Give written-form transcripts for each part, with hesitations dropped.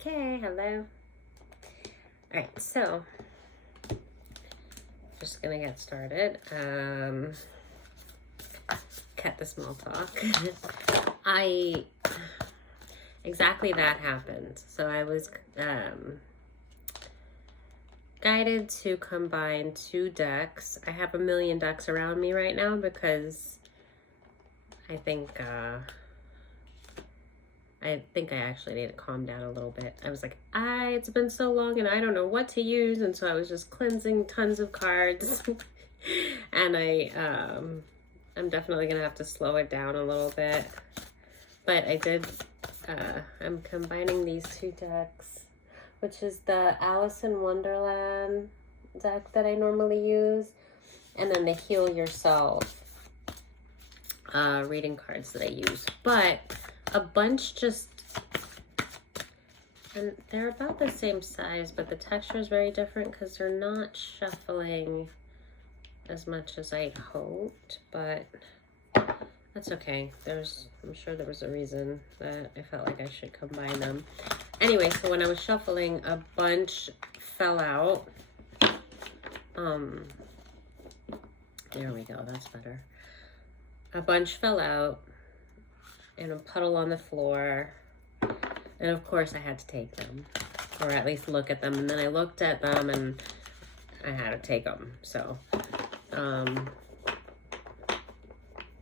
Okay, hello. All right, so just gonna get started. Cut the small talk. I exactly that happened. So I was guided to combine two decks. I have a million decks around me right now because I think I actually need to calm down a little bit. I was like, it's been so long and I don't know what to use, and so I was just cleansing tons of cards. And I'm definitely gonna have to slow it down a little bit. But I did I'm combining these two decks, which is the Alice in Wonderland deck that I normally use, and then the Heal Yourself reading cards that I use. But a bunch just, and they're about the same size, but the texture is very different because they're not shuffling as much as I hoped, but that's okay. I'm sure there was a reason that I felt like I should combine them. Anyway, so when I was shuffling, a bunch fell out. There we go, that's better. A bunch fell out in a puddle on the floor, and of course I had to take them, or at least look at them, and then I looked at them and I had to take them. So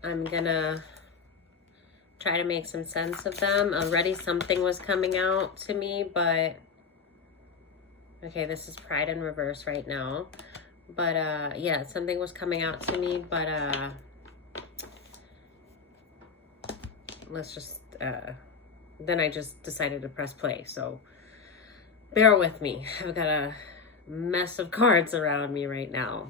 I'm gonna try to make some sense of them. Already something was coming out to me, but okay, this is Pride in Reverse right now, but yeah, something was coming out to me, but let's just then I just decided to press play, so bear with me. I've got a mess of cards around me right now.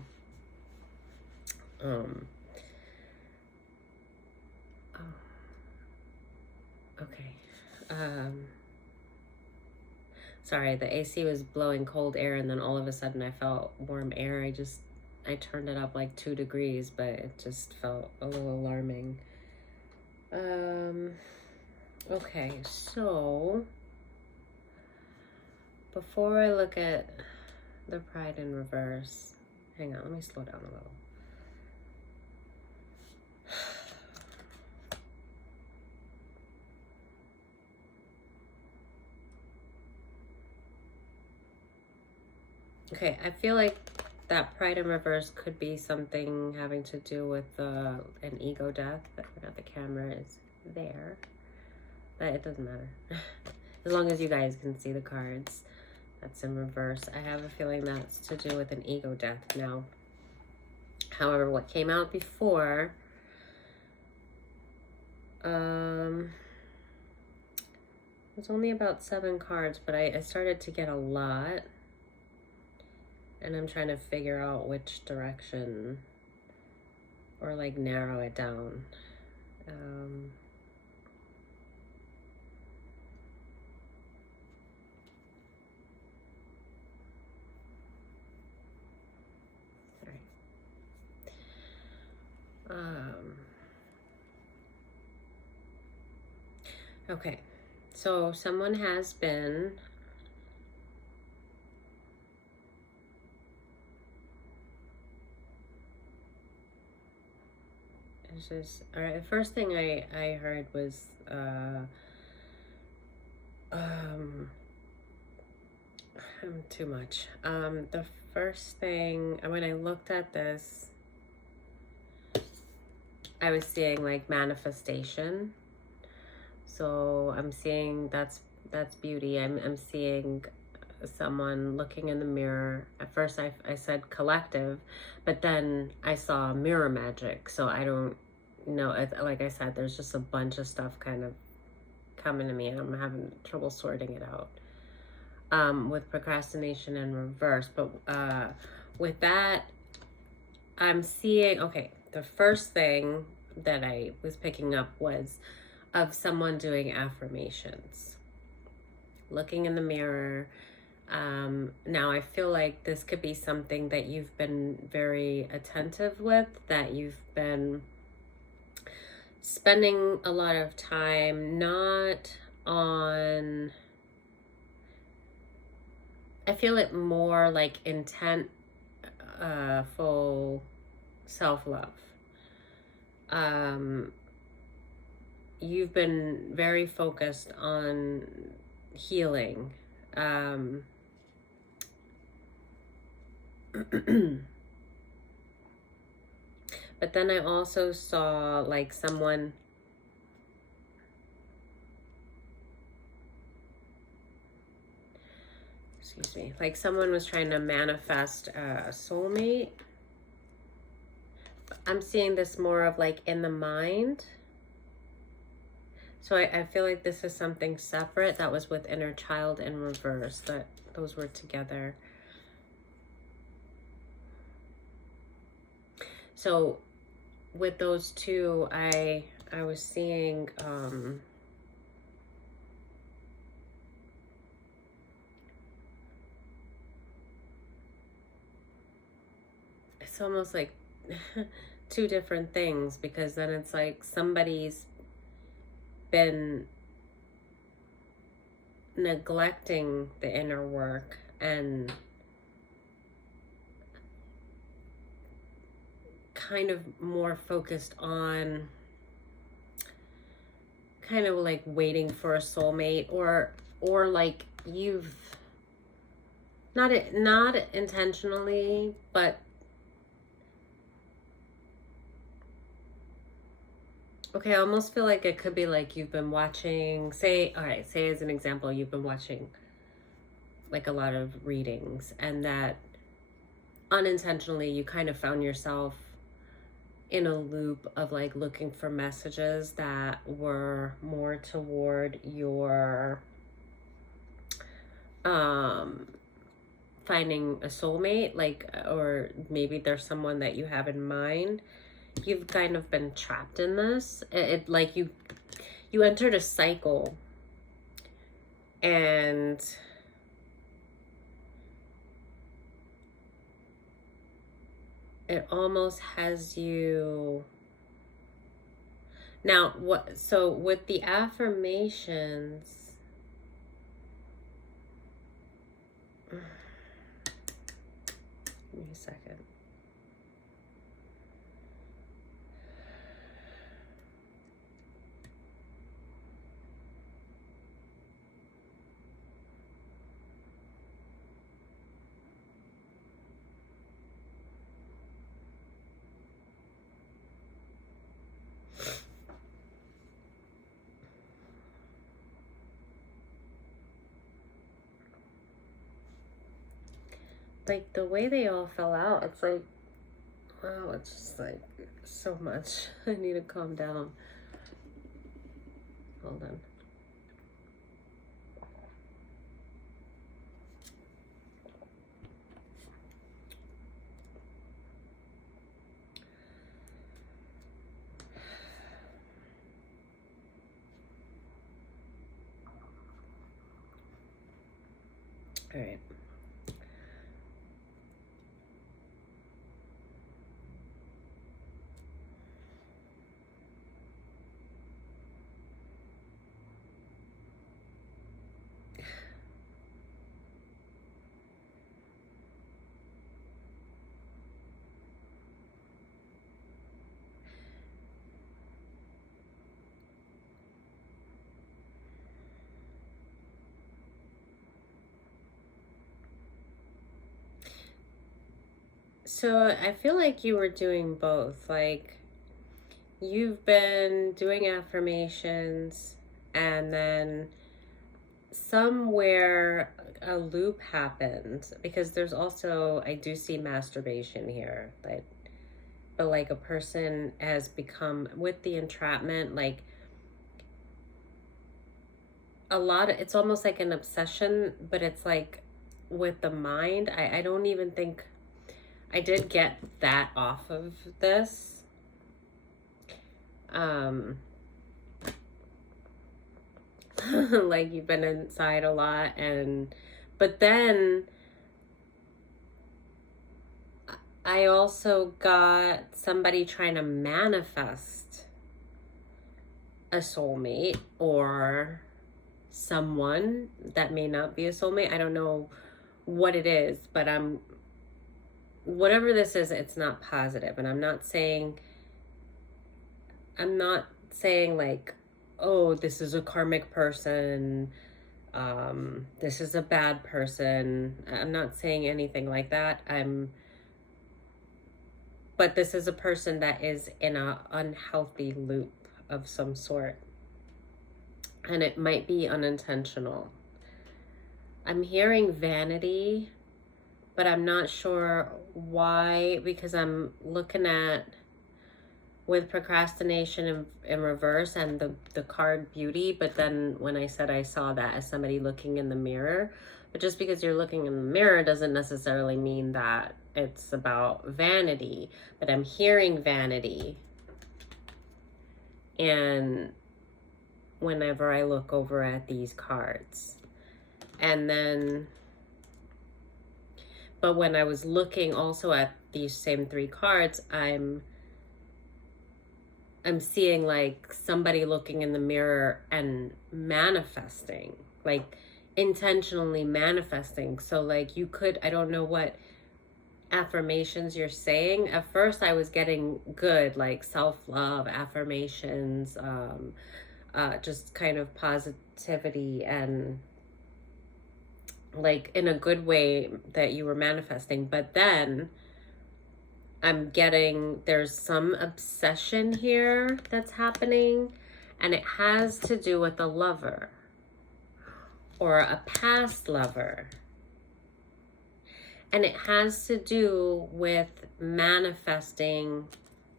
Okay. Sorry, the AC was blowing cold air, and then all of a sudden I felt warm air. I turned it up like 2 degrees, but it just felt a little alarming. Okay, so before I look at the Pride in Reverse, hang on, let me slow down a little. Okay, I feel like that Pride in Reverse could be something having to do with an ego death. I forgot the camera is there, but it doesn't matter. As long as you guys can see the cards that's in reverse. I have a feeling that's to do with an ego death now. However, what came out before, it was only about 7 cards, but I started to get a lot. And I'm trying to figure out which direction, or like narrow it down. Okay, so someone has been all right. The first thing I heard was too much. The first thing when I looked at this, I was seeing like manifestation. So I'm seeing that's beauty. I'm seeing someone looking in the mirror. At first I said collective, but then I saw mirror magic. So I don't know. Like I said, there's just a bunch of stuff kind of coming to me, and I'm having trouble sorting it out. With procrastination in reverse, but with that, I'm seeing, okay, the first thing that I was picking up was of someone doing affirmations, looking in the mirror. Now I feel like this could be something that you've been very attentive with, that you've been spending a lot of time not on I feel it more like intent, full self-love. You've been very focused on healing. But then I also saw like someone, excuse me, like someone was trying to manifest a soulmate. I'm seeing this more of like in the mind. So I feel like this is something separate. That was with inner child in reverse, that those were together. So with those two, I was seeing it's almost like two different things, because then it's like somebody's been neglecting the inner work and kind of more focused on kind of like waiting for a soulmate, or like you've not intentionally, but okay, I almost feel like it could be like you've been watching, say, all right, say as an example, you've been watching like a lot of readings, and that unintentionally you kind of found yourself in a loop of like looking for messages that were more toward your finding a soulmate, like, or maybe there's someone that you have in mind. You've kind of been trapped in this. It like you entered a cycle, and it almost has you now. What, so with the affirmations, give me a second. Like the way they all fell out, it's like, wow, it's just like so much. I need to calm down. Hold on. All right. So I feel like you were doing both. Like you've been doing affirmations, and then somewhere a loop happened, because there's also, I do see masturbation here, but like a person has become, with the entrapment, like a lot of, it's almost like an obsession, but it's like with the mind. I don't even think I did get that off of this. Like you've been inside a lot, and but then I also got somebody trying to manifest a soulmate, or someone that may not be a soulmate. I don't know what it is, but whatever this is, it's not positive. And I'm not saying like, oh, this is a karmic person, this is a bad person. I'm not saying anything like that. But this is a person that is in a unhealthy loop of some sort. And it might be unintentional. I'm hearing vanity, but I'm not sure why, because I'm looking at, with procrastination in reverse and the card beauty, but then when I said I saw that as somebody looking in the mirror, but just because you're looking in the mirror doesn't necessarily mean that it's about vanity. But I'm hearing vanity, and whenever I look over at these cards, and then, but when I was looking also at these same 3 cards, I'm seeing like somebody looking in the mirror and manifesting, like intentionally manifesting. So like you could, I don't know what affirmations you're saying. At first I was getting good, like self-love affirmations, just kind of positivity and like in a good way that you were manifesting. But then I'm getting, there's some obsession here that's happening, and it has to do with a lover or a past lover. And it has to do with manifesting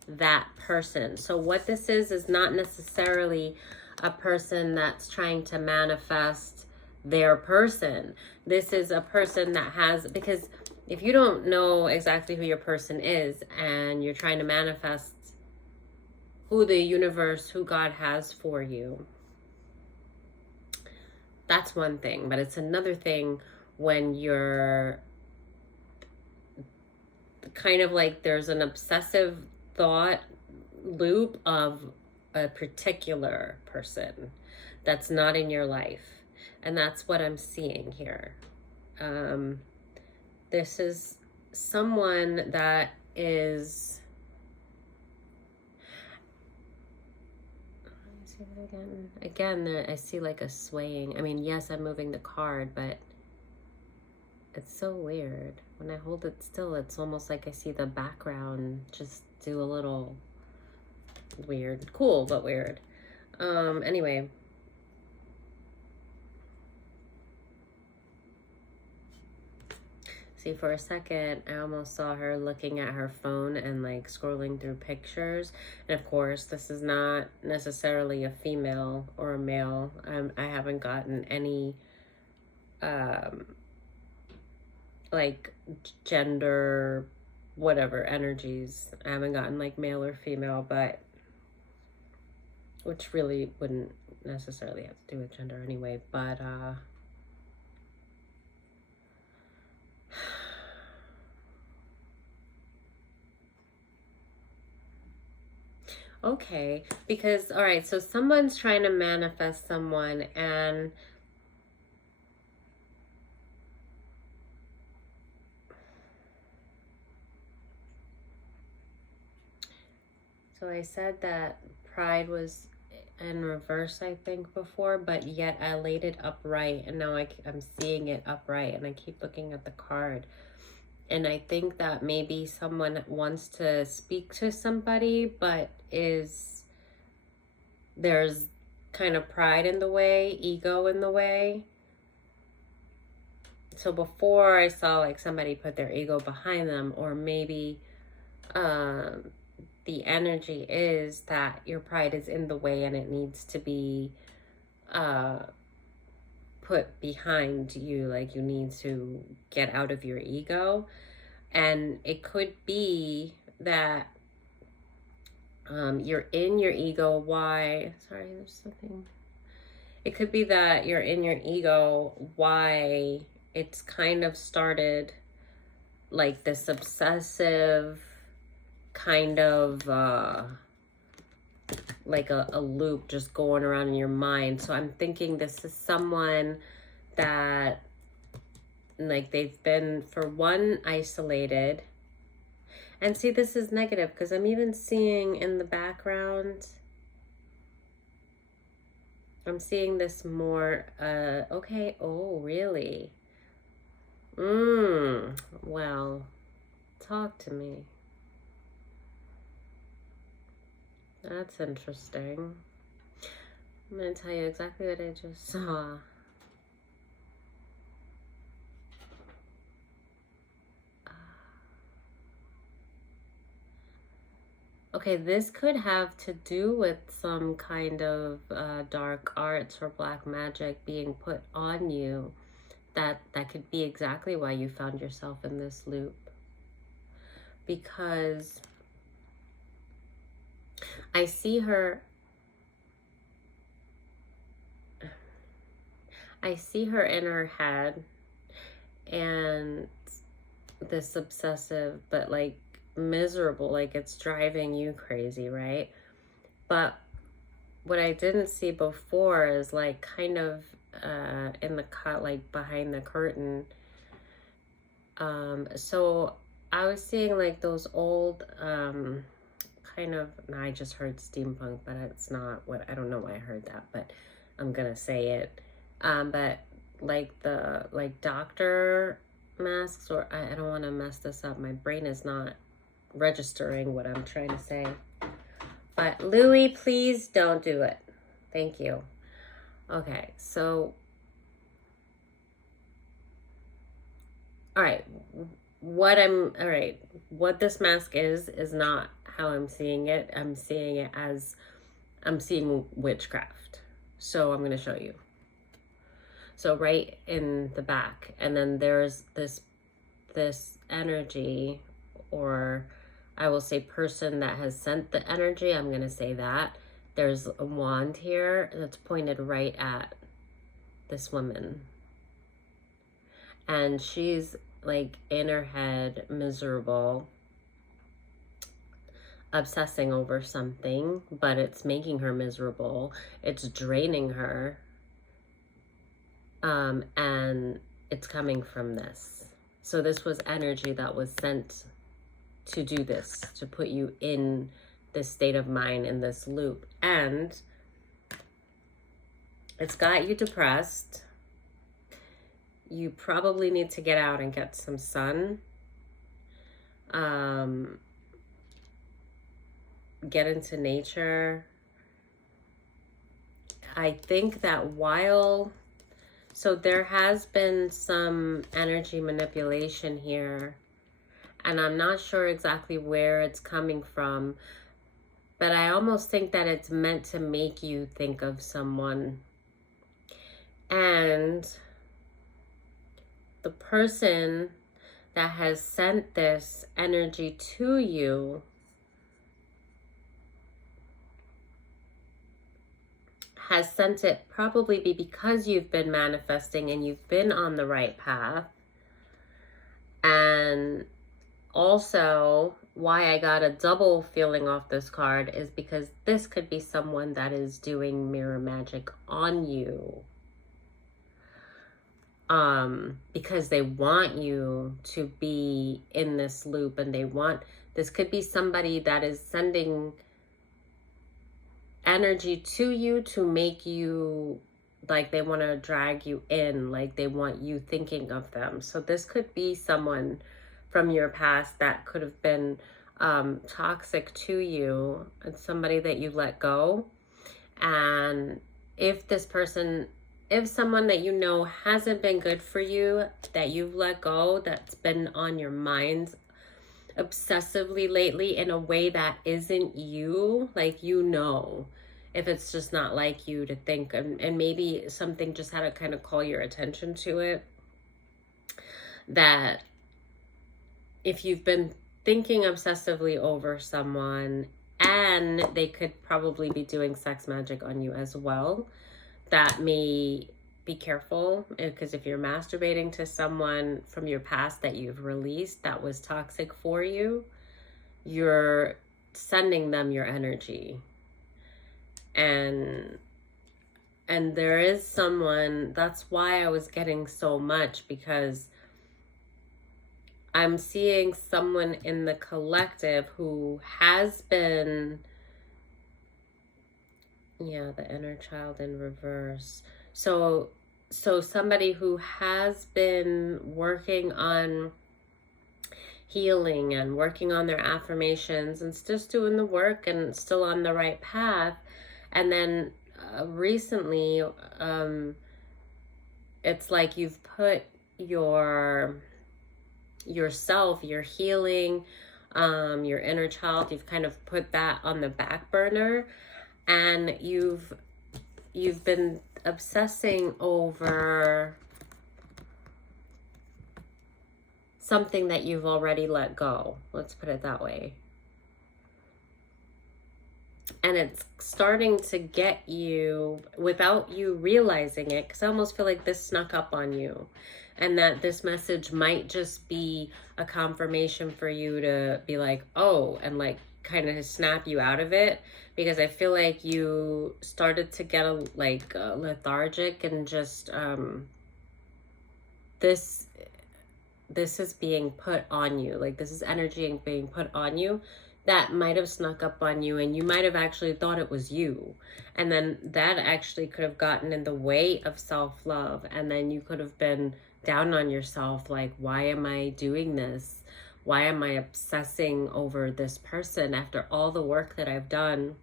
that person. So what this is not necessarily a person that's trying to manifest their person. This is a person that has, because if you don't know exactly who your person is and you're trying to manifest who the universe, who God has for you, that's one thing. But it's another thing when you're kind of like there's an obsessive thought loop of a particular person that's not in your life. And that's what I'm seeing here. This is someone that is, let me see that again. Again, I see like a swaying. I mean, yes, I'm moving the card, but it's so weird. When I hold it still, it's almost like I see the background just do a little weird. Cool, but weird. Anyway. See, for a second, I almost saw her looking at her phone and like scrolling through pictures. And of course, this is not necessarily a female or a male. I haven't gotten any like gender, whatever energies. I haven't gotten like male or female, but which really wouldn't necessarily have to do with gender anyway. But okay, because all right, so someone's trying to manifest someone, and so I said that pride was in reverse, I think, before, but yet I laid it upright, and now I'm seeing it upright, and I keep looking at the card. And I think that maybe someone wants to speak to somebody, but there's kind of pride in the way, ego in the way. So before I saw like somebody put their ego behind them, or maybe the energy is that your pride is in the way and it needs to be put behind you, like you need to get out of your ego. And it could be that you're in your ego. Why? Sorry, there's something. It could be that you're in your ego. Why it's kind of started like this obsessive kind of like a loop just going around in your mind. So I'm thinking this is someone that like they've been, for one, isolated. And see, this is negative because I'm even seeing in the background, I'm seeing this more, okay, oh, really? Well, talk to me. That's interesting. I'm going to tell you exactly what I just saw. Okay, this could have to do with some kind of dark arts or black magic being put on you. That could be exactly why you found yourself in this loop. Because I see her in her head, and this obsessive but like miserable, like it's driving you crazy, right? But what I didn't see before is like kind of in the cut, like behind the curtain. So I was seeing like those old kind of, no, I just heard steampunk, but it's not what, I don't know why I heard that, but I'm gonna say it. But like the doctor masks, or I don't want to mess this up. My brain is not registering what I'm trying to say. But Louis, please don't do it. Thank you. Okay, so all right, what this mask is not how I'm seeing it. I'm seeing it as, I'm seeing witchcraft. So I'm going to show you. So right in the back, and then there's this energy, or I will say person that has sent the energy. I'm going to say that. There's a wand here that's pointed right at this woman. And she's like in her head, miserable, obsessing over something, but it's making her miserable. It's draining her. And it's coming from this. So this was energy that was sent to do this, to put you in this state of mind, in this loop. And it's got you depressed. You probably need to get out and get some sun. Get into nature. I think that so there has been some energy manipulation here, and I'm not sure exactly where it's coming from, but I almost think that it's meant to make you think of someone. And the person that has sent this energy to you has sent it probably because you've been manifesting and you've been on the right path. And also, why I got a double feeling off this card is because this could be someone that is doing mirror magic on you. Because they want you to be in this loop, and this could be somebody that is sending energy to you to make you, like they want to drag you in, like they want you thinking of them. So this could be someone from your past that could have been toxic to you, and somebody that you let go. And if someone that you know hasn't been good for you, that you've let go, that's been on your mind obsessively lately in a way that isn't you, like, if it's just not like you to think, and maybe something just had to kind of call your attention to it, that if you've been thinking obsessively over someone, and they could probably be doing sex magic on you as well, that may be careful, because if you're masturbating to someone from your past that you've released that was toxic for you, you're sending them your energy. And there is someone, that's why I was getting so much, because I'm seeing someone in the collective who has been, yeah, the inner child in reverse. So somebody who has been working on healing and working on their affirmations and just doing the work and still on the right path. And then recently, it's like you've put yourself, your healing, your inner child, you've kind of put that on the back burner, and you've been obsessing over something that you've already let go. Let's put it that way. And it's starting to get you without you realizing it, because I almost feel like this snuck up on you, and that this message might just be a confirmation for you to be like, oh, and like kind of snap you out of it, because I feel like you started to get lethargic and just this is being put on you. Like, this is energy being put on you that might have snuck up on you, and you might have actually thought it was you. And then that actually could have gotten in the way of self-love. And then you could have been down on yourself, like, why am I doing this? Why am I obsessing over this person after all the work that I've done?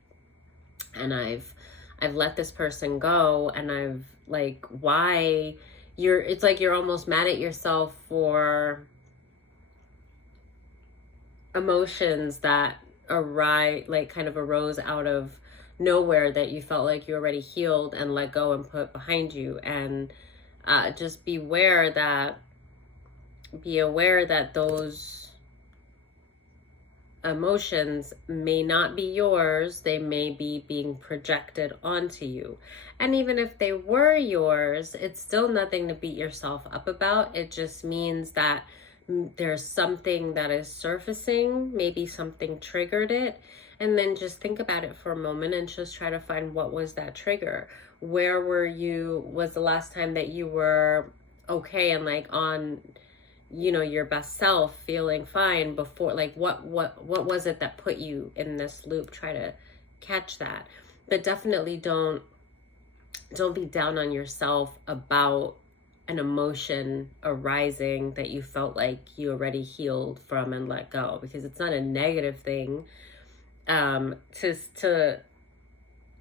And I've let this person go, and I've like, why? It's like you're almost mad at yourself for emotions that arose out of nowhere, that you felt like you already healed and let go and put behind you. And just be aware that those emotions may not be yours. They may be being projected onto you. And even if they were yours, it's still nothing to beat yourself up about. It just means that there's something that is surfacing, maybe something triggered it. And then just think about it for a moment and just try to find, what was that trigger? Where were you? Was the last time that you were okay and like on, your best self, feeling fine before? Like, what was it that put you in this loop? Try to catch that. But definitely don't be down on yourself about an emotion arising that you felt like you already healed from and let go, because it's not a negative thing to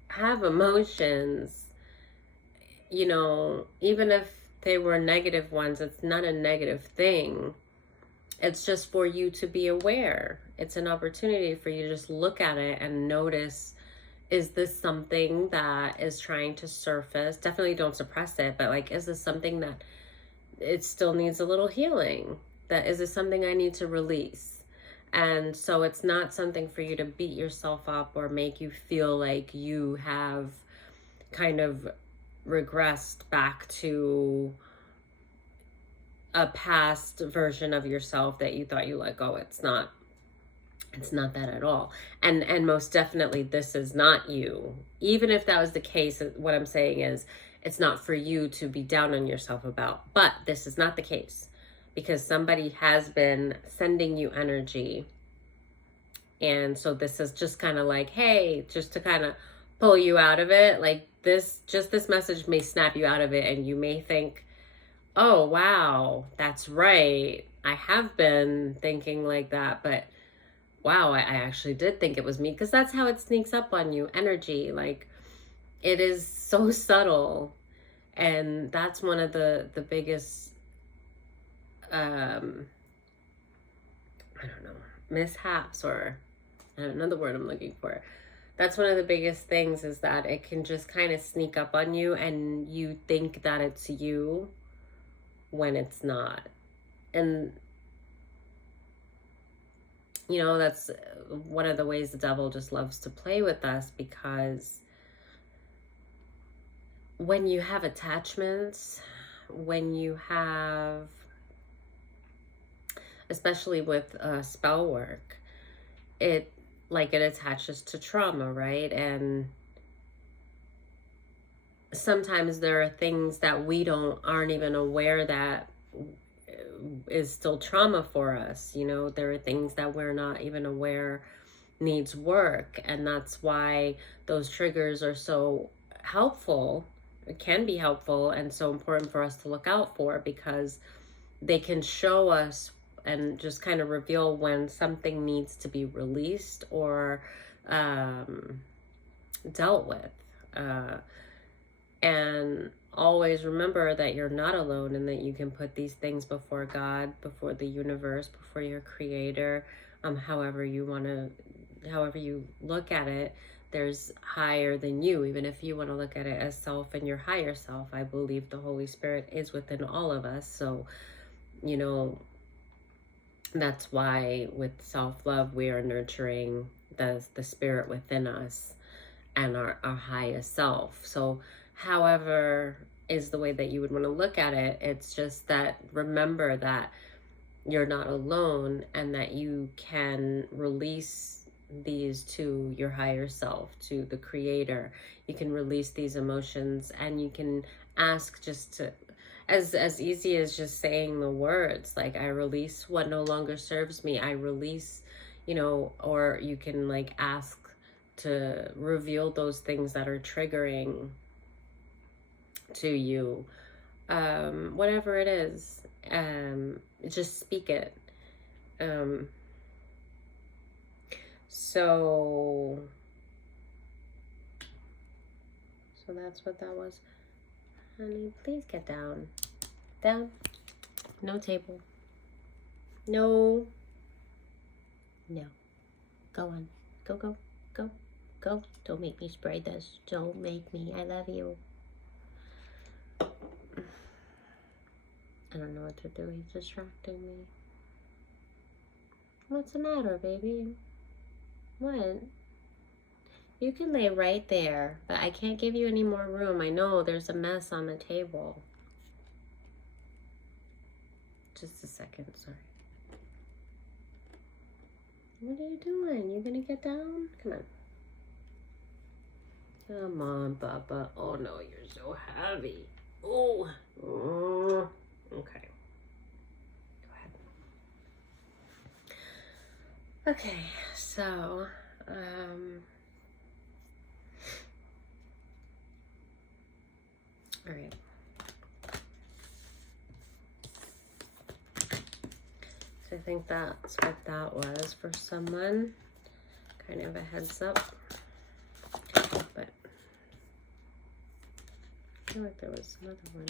have emotions. Even if they were negative ones, it's not a negative thing. It's just for you to be aware. It's an opportunity for you to just look at it and notice, is this something that is trying to surface? Definitely don't suppress it, but like, is this something that it still needs a little healing? Is this something I need to release? And so it's not something for you to beat yourself up or make you feel like you have kind of regressed back to a past version of yourself that you thought you let go. It's not that at all. And most definitely, this is not you. Even if that was the case, what I'm saying is, it's not for you to be down on yourself about. But this is not the case, because somebody has been sending you energy. And so this is just kind of like, hey, just to kind of pull you out of it. Like, this message may snap you out of it, and you may think, oh, wow, that's right. I have been thinking like that, but wow, I actually did think it was me. Because that's how it sneaks up on you, energy. Like, it is so subtle. And that's one of the biggest, I don't know, mishaps, or I don't know the word I'm looking for. That's one of the biggest things, is that it can just kind of sneak up on you, and you think that it's you when it's not. And that's one of the ways the devil just loves to play with us, because when you have attachments, when you have, especially with spell work, it attaches to trauma, right? And sometimes there are things that we aren't even aware that is still trauma for us. You know, there are things that we're not even aware needs work, and that's why those triggers are so helpful. It can be helpful and so important for us to look out for, because they can show us and just kind of reveal when something needs to be released or dealt with. And always remember that you're not alone, and that you can put these things before God, before the universe, before your creator, however you look at it. There's higher than you. Even if you want to look at it as self and your higher self, I believe the Holy Spirit is within all of us. So, you know, that's why with self-love, we are nurturing the spirit within us and our highest self. So however is the way that you would want to look at it. It's just that remember that you're not alone, and that you can release these to your higher self, to the creator. You can release these emotions, and you can ask just to, as easy as just saying the words, like, I release what no longer serves me. I release, you know, or you can like ask to reveal those things that are triggering to you. Whatever it is, just speak it. So that's what that was. Honey, please get down. Down. No table. No. No. Go on. Go, go, go, go. Don't make me spray this. Don't make me. I love you. I don't know what to do. He's distracting me. What's the matter, baby? What? You can lay right there, but I can't give you any more room. I know there's a mess on the table. Just a second, sorry. What are you doing? You gonna get down? Come on. Come on, Bubba. Oh no, you're so heavy. Oh. Okay. Go ahead. Okay, so, all right. So I think that's what that was for someone. Kind of a heads up. But I feel like there was another one.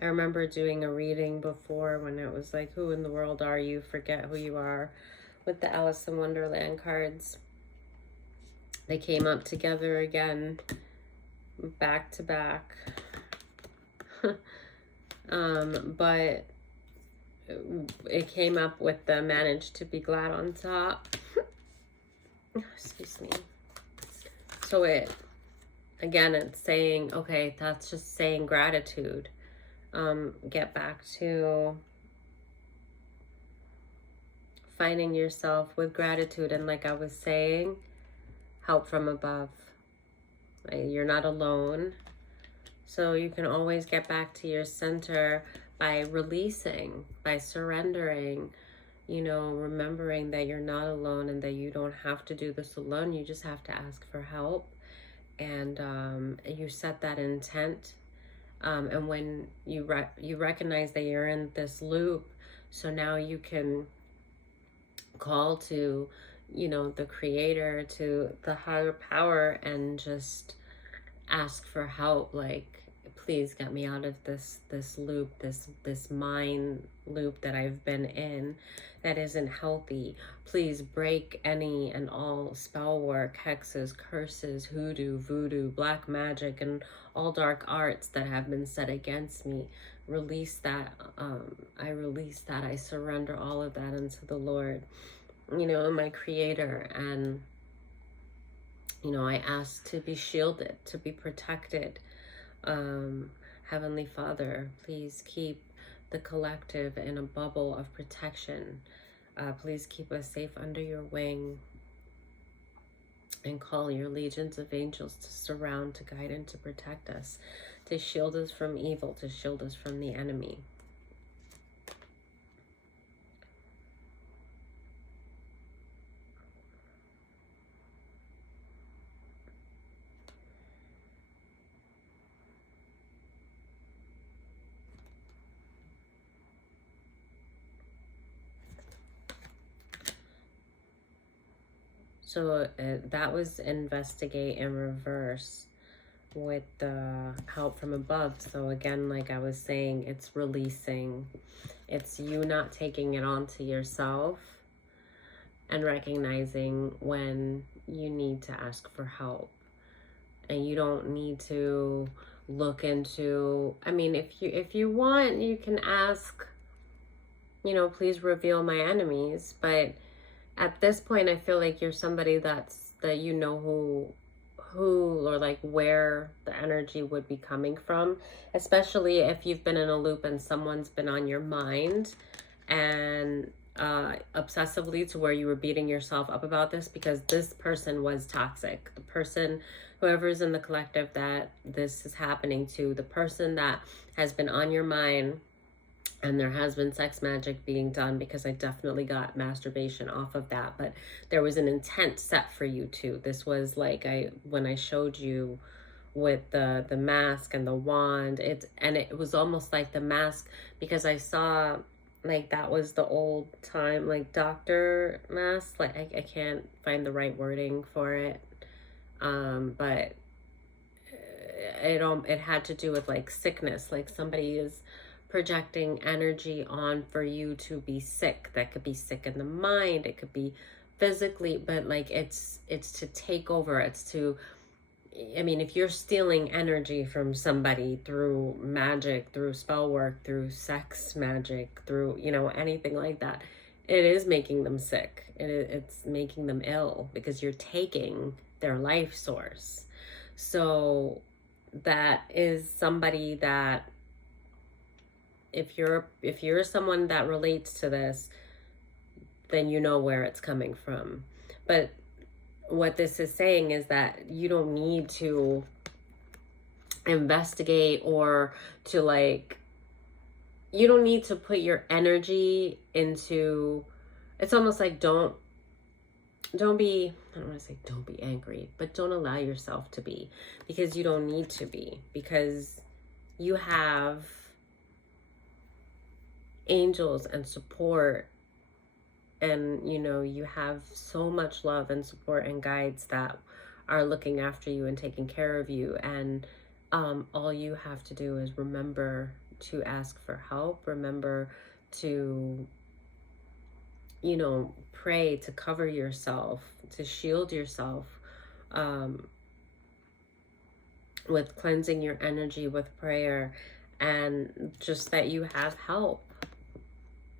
I remember doing a reading before when it was like, who in the world are you? Forget who you are, with the Alice in Wonderland cards. They came up together again, back to back. But it came up with the managed to be glad on top. Excuse me. So again, it's saying, okay, that's just saying gratitude. Get back to finding yourself with gratitude. And like I was saying, help from above. Right? You're not alone. So you can always get back to your center by releasing, by surrendering, you know, remembering that you're not alone and that you don't have to do this alone. You just have to ask for help. And you set that intent. And when you recognize that you're in this loop, so now you can call to, you know, the creator, to the higher power, and just ask for help. Like, please get me out of this loop, this mind loop that I've been in that isn't healthy. Please break any and all spell work, hexes, curses, hoodoo, voodoo, black magic, and all dark arts that have been set against me. Release that. I release that. I surrender all of that unto the Lord, my creator. And I ask to be shielded, to be protected. Heavenly Father, please keep the collective in a bubble of protection. Please keep us safe under your wing, and call your legions of angels to surround, to guide, and to protect us, to shield us from evil, to shield us from the enemy. So that was investigate in reverse with the help from above. So again, like I was saying, it's releasing. It's you not taking it onto yourself and recognizing when you need to ask for help. And you don't need to look into, I mean, if you want, you can ask, please reveal my enemies. But at this point, I feel like you're somebody that who or like where the energy would be coming from, especially if you've been in a loop and someone's been on your mind and obsessively to where you were beating yourself up about this, because this person was toxic. The person, whoever's in the collective that this is happening to, the person that has been on your mind. And there has been sex magic being done, because I definitely got masturbation off of that. But there was an intent set for you too. This was like when I showed you with the mask and the wand. It was almost like the mask, because I saw like that was the old time like doctor mask. Like I can't find the right wording for it. But it had to do with like sickness, like somebody is projecting energy on for you to be sick. That could be sick in the mind, it could be physically, but like it's to take over. It's to, I mean, if you're stealing energy from somebody through magic, through spell work, through sex magic, through anything like that, it is making them sick. It's making them ill, because you're taking their life source. So that is somebody that, if you're someone that relates to this, then you know where it's coming from. But what this is saying is that you don't need to investigate, or to like, you don't need to put your energy into, it's almost like don't be, I don't want to say don't be angry, but don't allow yourself to be, because you don't need to be, because you have angels and support, and you have so much love and support and guides that are looking after you and taking care of you. And all you have to do is remember to ask for help, remember to pray, to cover yourself, to shield yourself, with cleansing your energy with prayer, and just that you have help.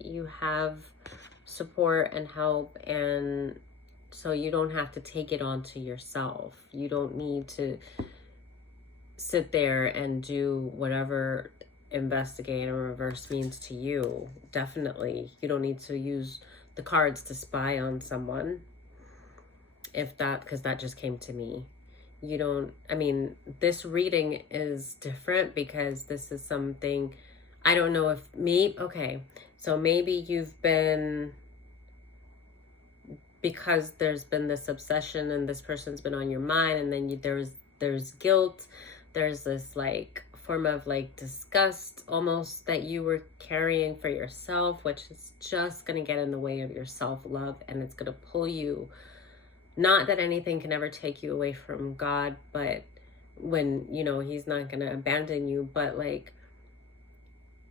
You have support and help, and so you don't have to take it onto yourself. You don't need to sit there and do whatever investigate and reverse means to you. Definitely, you don't need to use the cards to spy on someone, because that just came to me. You don't, I mean, this reading is different because this is something, I don't know if okay, so maybe you've been, because there's been this obsession and this person's been on your mind, and then there's guilt, there's this like form of like disgust almost that you were carrying for yourself, which is just going to get in the way of your self-love, and it's going to pull you, not that anything can ever take you away from God, but when, you know, he's not going to abandon you, but like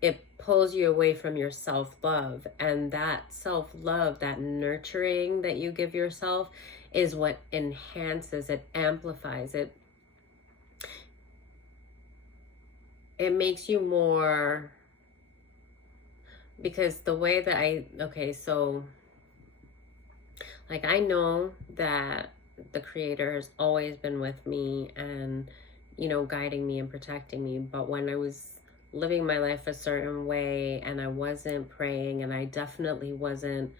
it pulls you away from your self-love. And that self-love, that nurturing that you give yourself, is what enhances it, amplifies it. It makes you more, because the way that okay, so like I know that the Creator has always been with me and, you know, guiding me and protecting me. But when I was living my life a certain way and I wasn't praying, and I definitely wasn't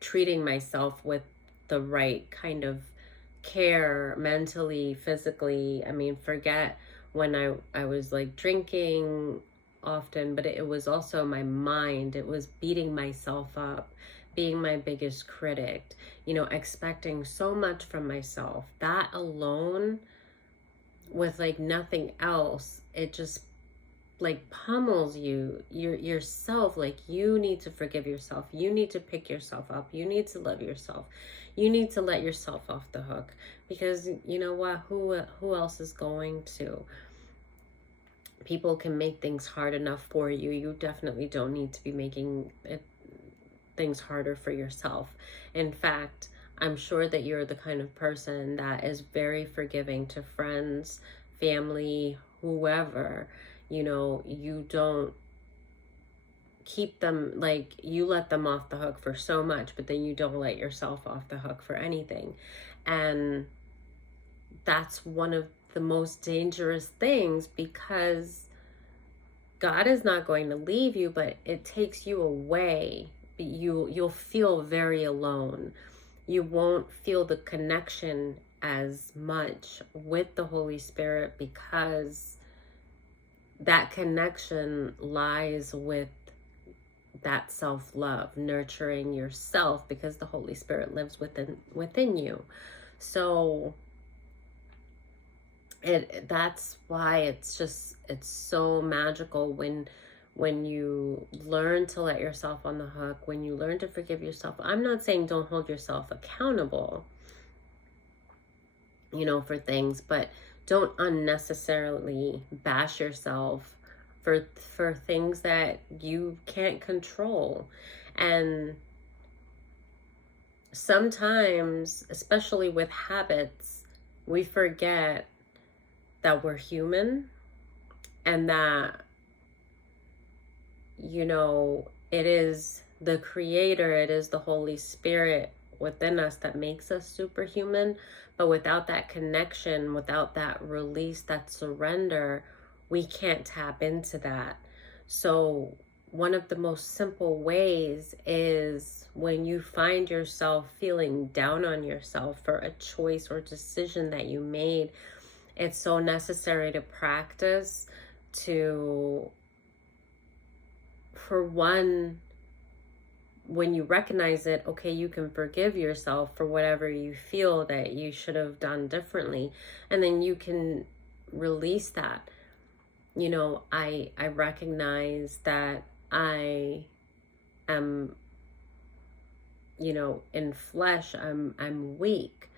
treating myself with the right kind of care, mentally, physically. I mean, forget when I was like drinking often, but it was also my mind. It was beating myself up, being my biggest critic, you know, expecting so much from myself. That alone, with like nothing else, it just like pummels you, yourself. Like, you need to forgive yourself, you need to pick yourself up, you need to love yourself, you need to let yourself off the hook, because you know what, who else is going to? People can make things hard enough for you. You definitely don't need to be making things harder for yourself. In fact, I'm sure that you're the kind of person that is very forgiving to friends, family, whoever. You know, you don't keep them, like, you let them off the hook for so much, but then you don't let yourself off the hook for anything. And that's one of the most dangerous things, because God is not going to leave you, but it takes you away. You'll feel very alone. You won't feel the connection as much with the Holy Spirit, because that connection lies with that self-love, nurturing yourself, because the Holy Spirit lives within you. So that's why it's so magical when you learn to let yourself on the hook, when you learn to forgive yourself. I'm not saying don't hold yourself accountable, you know, for things, but don't unnecessarily bash yourself for things that you can't control. And sometimes, especially with habits, we forget that we're human, and that, you know, it is the Creator, it is the Holy Spirit within us that makes us superhuman. But without that connection, without that release, that surrender, we can't tap into that. So one of the most simple ways is when you find yourself feeling down on yourself for a choice or decision that you made, it's so necessary to practice to, for one, when you recognize it, okay, you can forgive yourself for whatever you feel that you should have done differently. And then you can release that. You know, I recognize that I am, you know, in flesh, I'm weak.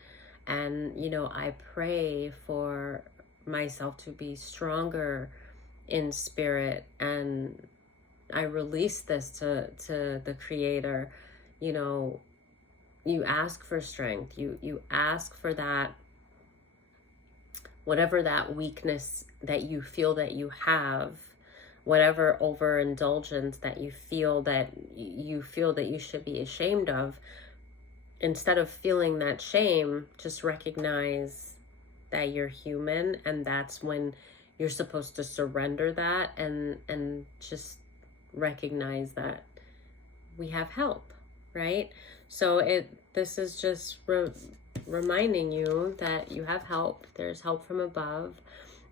And, you know, I pray for myself to be stronger in spirit, and I release this to the Creator. You know, you ask for strength, you ask for that, whatever that weakness that you feel that you have, whatever overindulgence that you feel that you should be ashamed of. Instead of feeling that shame, just recognize that you're human, and that's when you're supposed to surrender that, and just recognize that we have help, right? So this is just reminding you that you have help. There's help from above,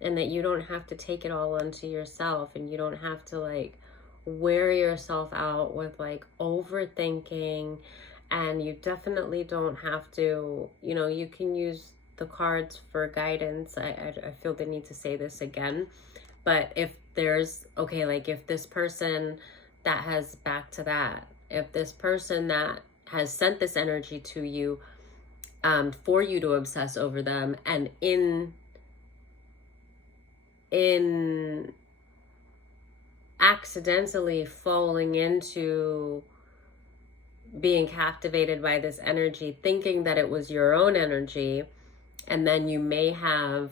and that you don't have to take it all onto yourself, and you don't have to like wear yourself out with like overthinking. And you definitely don't have to, you know, you can use the cards for guidance. I feel the need to say this again. But if there's, okay, like if this person that has, back to that, if this person that has sent this energy to you for you to obsess over them, and in accidentally falling into being captivated by this energy, thinking that it was your own energy, and then you may have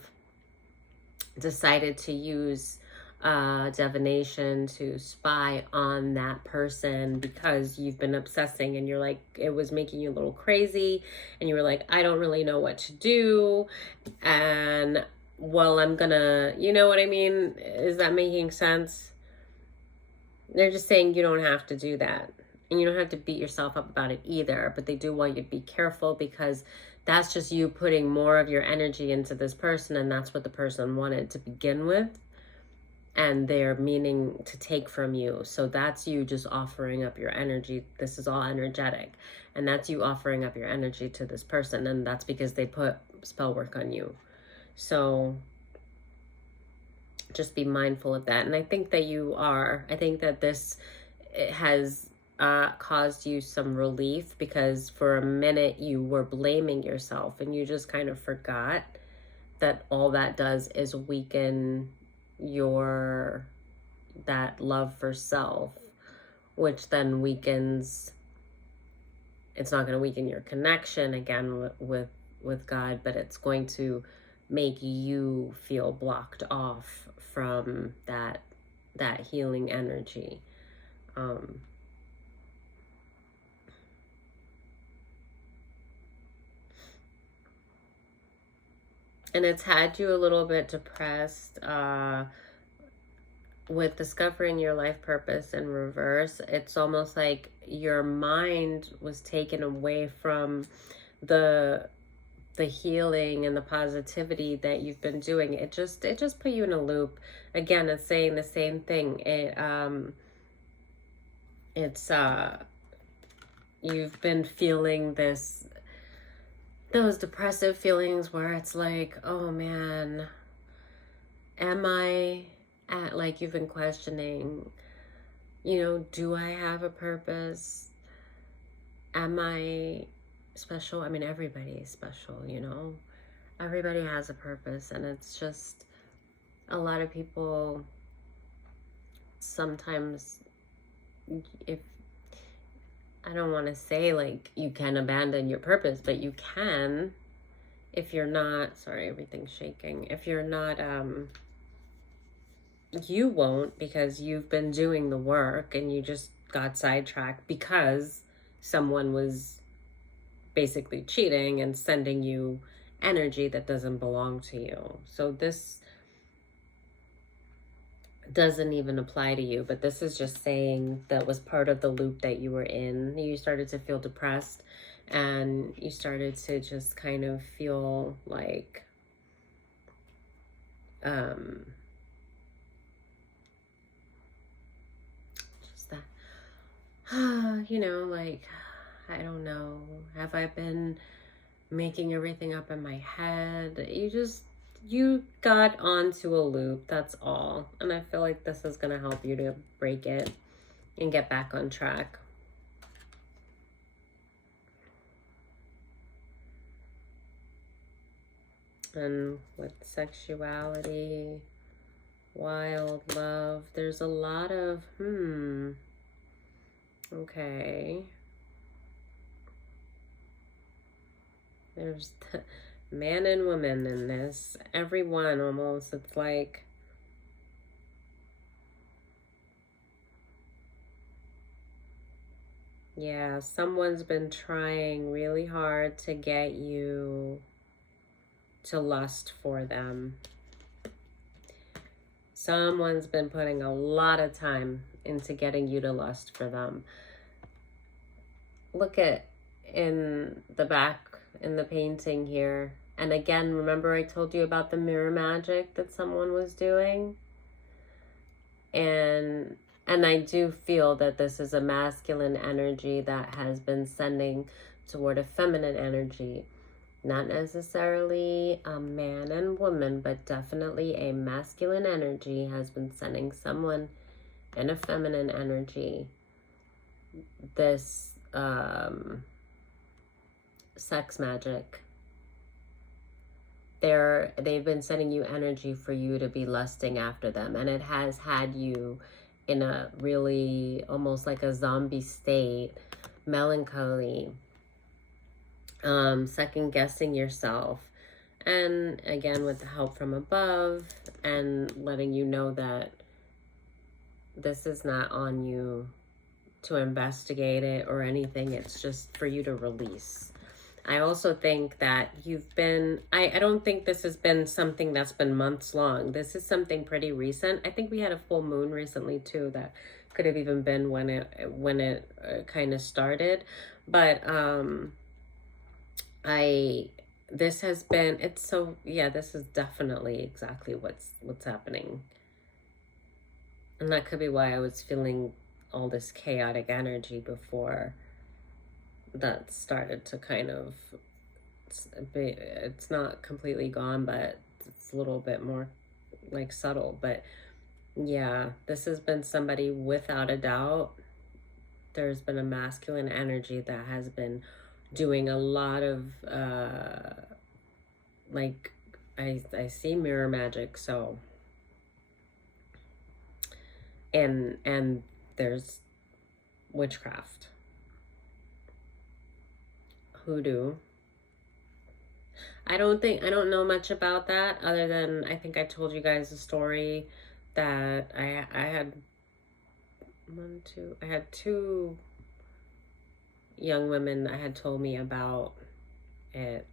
decided to use divination to spy on that person because you've been obsessing, and you're like, it was making you a little crazy, and you were like, I don't really know what to do, and well, I'm gonna, you know what I mean? Is that making sense? They're just saying you don't have to do that. And you don't have to beat yourself up about it either. But they do want you to be careful, because that's just you putting more of your energy into this person. And that's what the person wanted to begin with. And they're meaning to take from you. So that's you just offering up your energy. This is all energetic. And that's you offering up your energy to this person. And that's because they put spell work on you. So just be mindful of that. And I think that you are. I think that this has caused you some relief, because for a minute you were blaming yourself, and you just kind of forgot that all that does is weaken that love for self, which then weakens, it's not going to weaken your connection again with God, but it's going to make you feel blocked off from that healing energy. And it's had you a little bit depressed with discovering your life purpose in reverse. It's almost like your mind was taken away from the healing and the positivity that you've been doing. It just put you in a loop. Again, it's saying the same thing. It's you've been feeling those depressive feelings where it's like, oh man, am I at, like, you've been questioning, do I have a purpose? Am I special? I mean, everybody is special, everybody has a purpose. And it's just, a lot of people sometimes, if I don't want to say like you can abandon your purpose, but you can, if you're not, sorry, everything's shaking. If you're not, you won't, because you've been doing the work and you just got sidetracked because someone was basically cheating and sending you energy that doesn't belong to you. So this doesn't even apply to you, but this is just saying that was part of the loop that you were in. You started to feel depressed, and you started to just kind of feel like just that like, I don't know, have I been making everything up in my head? You got onto a loop, that's all. And I feel like this is going to help you to break it and get back on track. And with sexuality, wild love, there's a lot of, okay. There's the man and woman in this. Everyone almost. It's like, yeah, someone's been trying really hard to get you to lust for them. Someone's been putting a lot of time into getting you to lust for them. Look at in the back in the painting here. And again, remember I told you about the mirror magic that someone was doing? And I do feel that this is a masculine energy that has been sending toward a feminine energy. Not necessarily a man and woman, but definitely a masculine energy has been sending someone in a feminine energy this sex magic. They've been sending you energy for you to be lusting after them, and it has had you in a really almost like a zombie state, melancholy, second guessing yourself, and again with the help from above and letting you know that this is not on you to investigate it or anything. It's just for you to release. I also think that you've been, I don't think this has been something that's been months long. This is something pretty recent. I think we had a full moon recently too, that could have even been when it kind of started. But this has been, it's so, yeah, this is definitely exactly what's happening. And that could be why I was feeling all this chaotic energy before that started to kind of, it's not completely gone, but it's a little bit more like subtle. But yeah, this has been somebody, without a doubt, there's been a masculine energy that has been doing a lot of like I see mirror magic. So and there's witchcraft, hoodoo. I don't know much about that, other than I think I told you guys a story that I had I had two young women that had told me about it,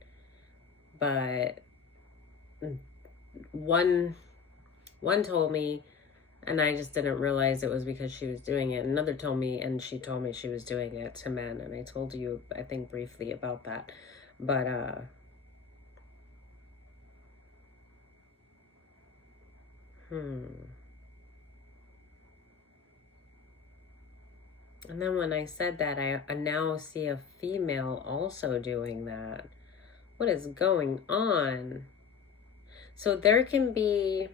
but one told me and I just didn't realize it was because she was doing it. Another told me, and she told me she was doing it to men, and I told you, I think, briefly about that. But and then when I said that, I now see a female also doing that. What is going on? So there can be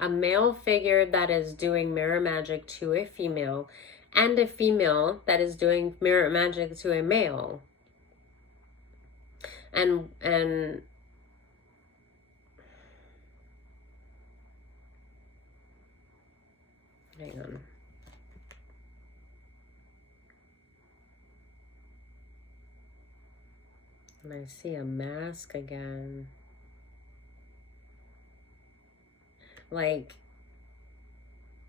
a male figure that is doing mirror magic to a female, and a female that is doing mirror magic to a male. And hang on. And I see a mask again. Like,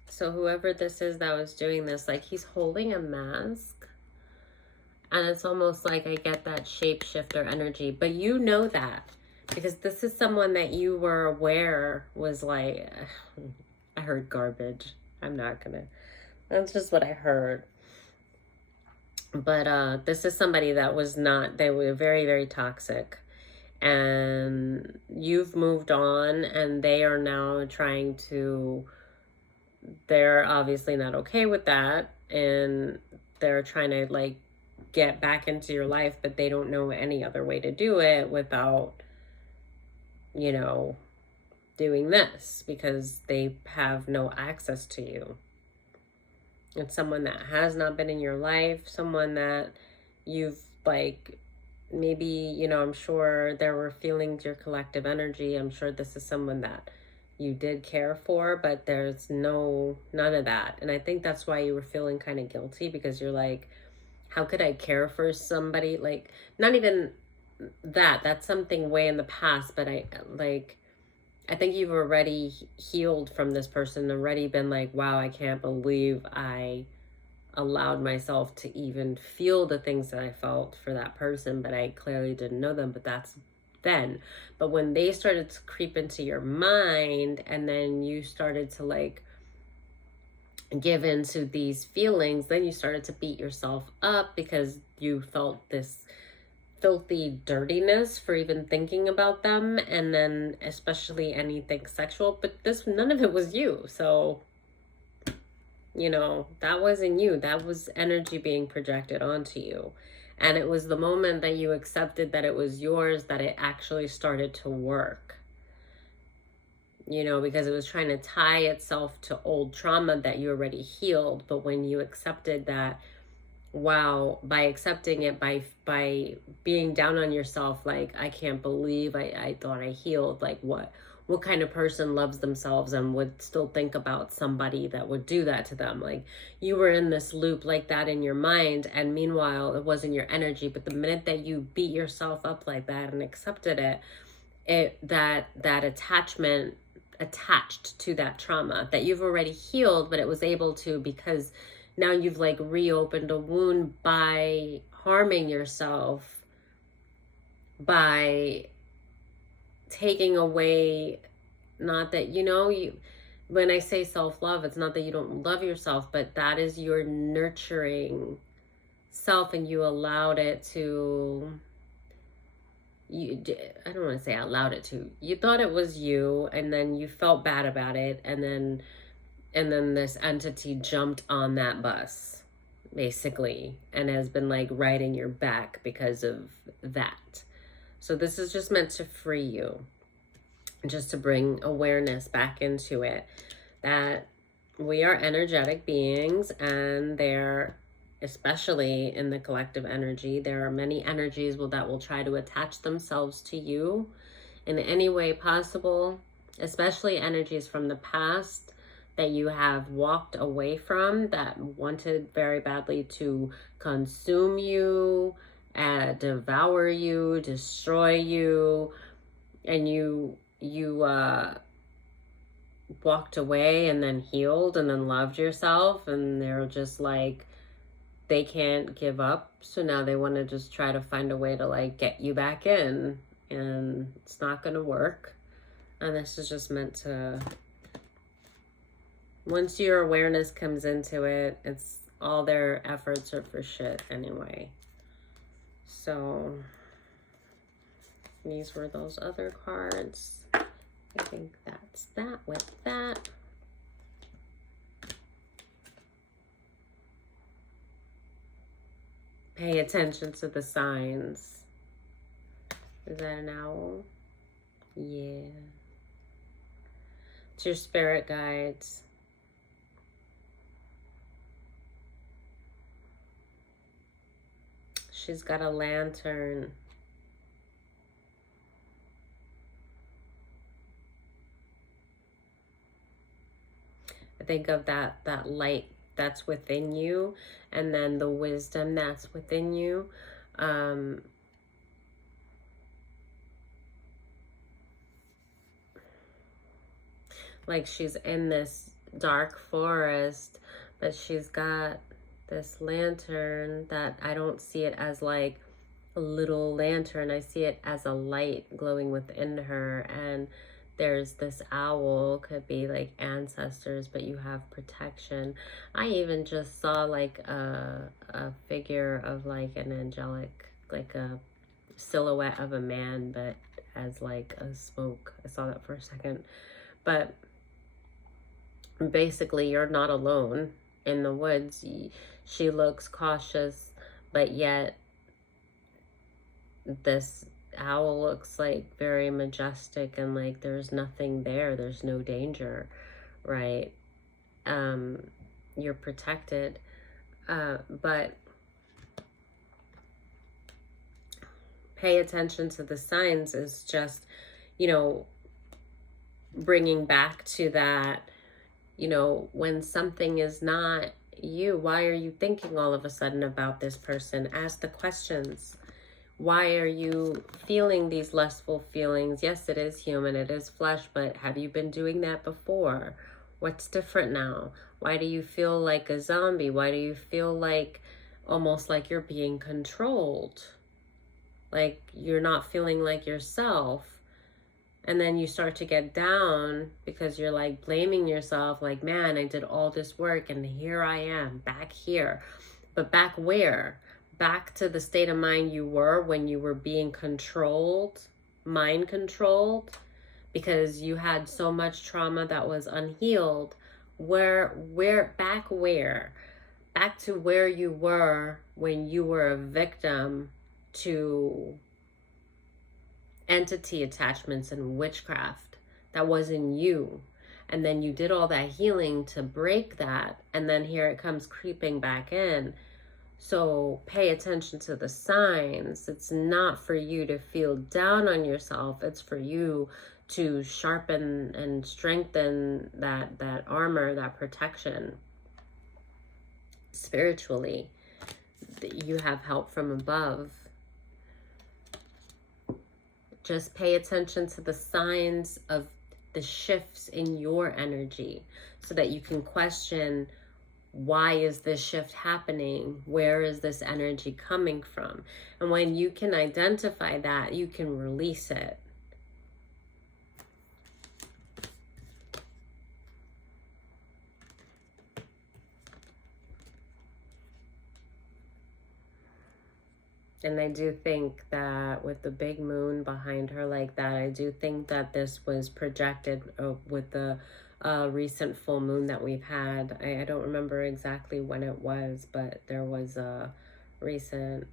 so whoever this is that was doing this, like, he's holding a mask. And it's almost like I get that shapeshifter energy. But you know that. Because this is someone that you were aware was like, I heard garbage. I'm not gonna. That's just what I heard. But this is somebody that was not, they were very, very toxic. And you've moved on, and they are now trying to, they're obviously not okay with that, and they're trying to like get back into your life, but they don't know any other way to do it without, you know, doing this, because they have no access to you. It's someone that has not been in your life, someone that you've like, maybe, you know, I'm sure there were feelings, your collective energy. I'm sure this is someone that you did care for, but there's none of that. And I think that's why you were feeling kind of guilty, because you're like, how could I care for somebody? Like, not even that, that's something way in the past, but I think you've already healed from this person, already been like, wow, I can't believe I allowed myself to even feel the things that I felt for that person, but I clearly didn't know them. But that's then. But when they started to creep into your mind, and then you started to like give into these feelings, then you started to beat yourself up because you felt this filthy dirtiness for even thinking about them, and then especially anything sexual. But this, none of it was you. So, you know, that wasn't you. That was energy being projected onto you. And it was the moment that you accepted that it was yours that it actually started to work. You know, because it was trying to tie itself to old trauma that you already healed. But when you accepted that wow, by accepting it, by being down on yourself, like, I can't believe I thought I healed. Like, what kind of person loves themselves and would still think about somebody that would do that to them? Like, you were in this loop like that in your mind, and meanwhile it wasn't your energy. But the minute that you beat yourself up like that and accepted it, that attachment attached to that trauma that you've already healed, but it was able to, because now you've like reopened a wound by harming yourself, by taking away, not that, you, when I say self-love, it's not that you don't love yourself, but that is your nurturing self, and you allowed it to, I don't want to say allowed it to, you thought it was you, and then you felt bad about it, and then this entity jumped on that bus, basically, and has been like riding your back because of that. So this is just meant to free you, just to bring awareness back into it, that we are energetic beings, and there, especially in the collective energy, there are many energies that will try to attach themselves to you in any way possible, especially energies from the past that you have walked away from, that wanted very badly to consume you, devour you, destroy you, and you walked away and then healed and then loved yourself, and they're just like, they can't give up, so now they want to just try to find a way to like get you back in, and it's not going to work. And this is just meant to, once your awareness comes into it, it's all their efforts are for shit anyway. So these were those other cards. I think that's that with that. Pay attention to the signs. Is that an owl? Yeah. It's your spirit guides. She's got a lantern. I think of that light that's within you, and then the wisdom that's within you. Like, she's in this dark forest, but she's got this lantern that I don't see it as like a little lantern. I see it as a light glowing within her, and there's this owl, could be like ancestors, but you have protection. I even just saw like a figure of like an angelic, like a silhouette of a man, but as like a smoke. I saw that for a second. But basically, you're not alone in the woods. She looks cautious, but yet this owl looks like very majestic, and like there's nothing there, there's no danger, right? You're protected, but pay attention to the signs is just, bringing back to that, when something is not you, why are you thinking all of a sudden about this person? Ask the questions. Why are you feeling these lustful feelings? Yes, it is human, it is flesh, but have you been doing that before? What's different now? Why do you feel like a zombie? Why do you feel like almost like you're being controlled? Like you're not feeling like yourself. And then you start to get down because you're like blaming yourself, like, man, I did all this work and here I am back here. But back where? Back to the state of mind you were when you were being controlled, mind controlled, because you had so much trauma that was unhealed. Back where? Back to where you were when you were a victim to entity attachments and witchcraft that wasn't you. And then you did all that healing to break that, and then here it comes creeping back in. So pay attention to the signs. It's not for you to feel down on yourself. It's for you to sharpen and strengthen that armor, that protection spiritually. You have help from above. Just pay attention to the signs of the shifts in your energy so that you can question, why is this shift happening? Where is this energy coming from? And when you can identify that, you can release it. And I do think that with the big moon behind her like that, I do think that this was projected with the recent full moon that we've had. I don't remember exactly when it was, but there was a recent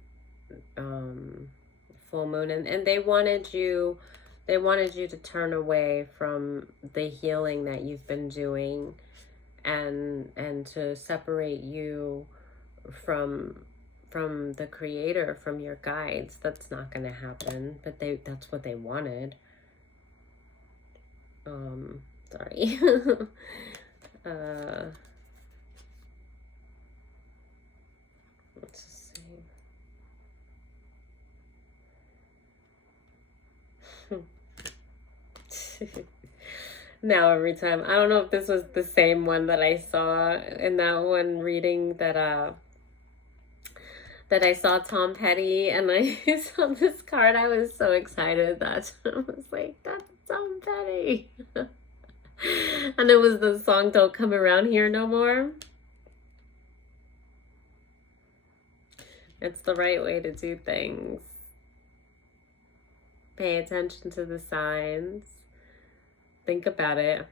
full moon, and they wanted you to turn away from the healing that you've been doing, and to separate you from the creator, from your guides. That's not going to happen, but that's what they wanted. Sorry. Let's just see. Now every time, I don't know if this was the same one that I saw in that one reading, that I saw Tom Petty, and I saw this card. I was so excited that I was like, that's Tom Petty. And it was the song Don't Come Around Here No More. It's the right way to do things. Pay attention to the signs. Think about it.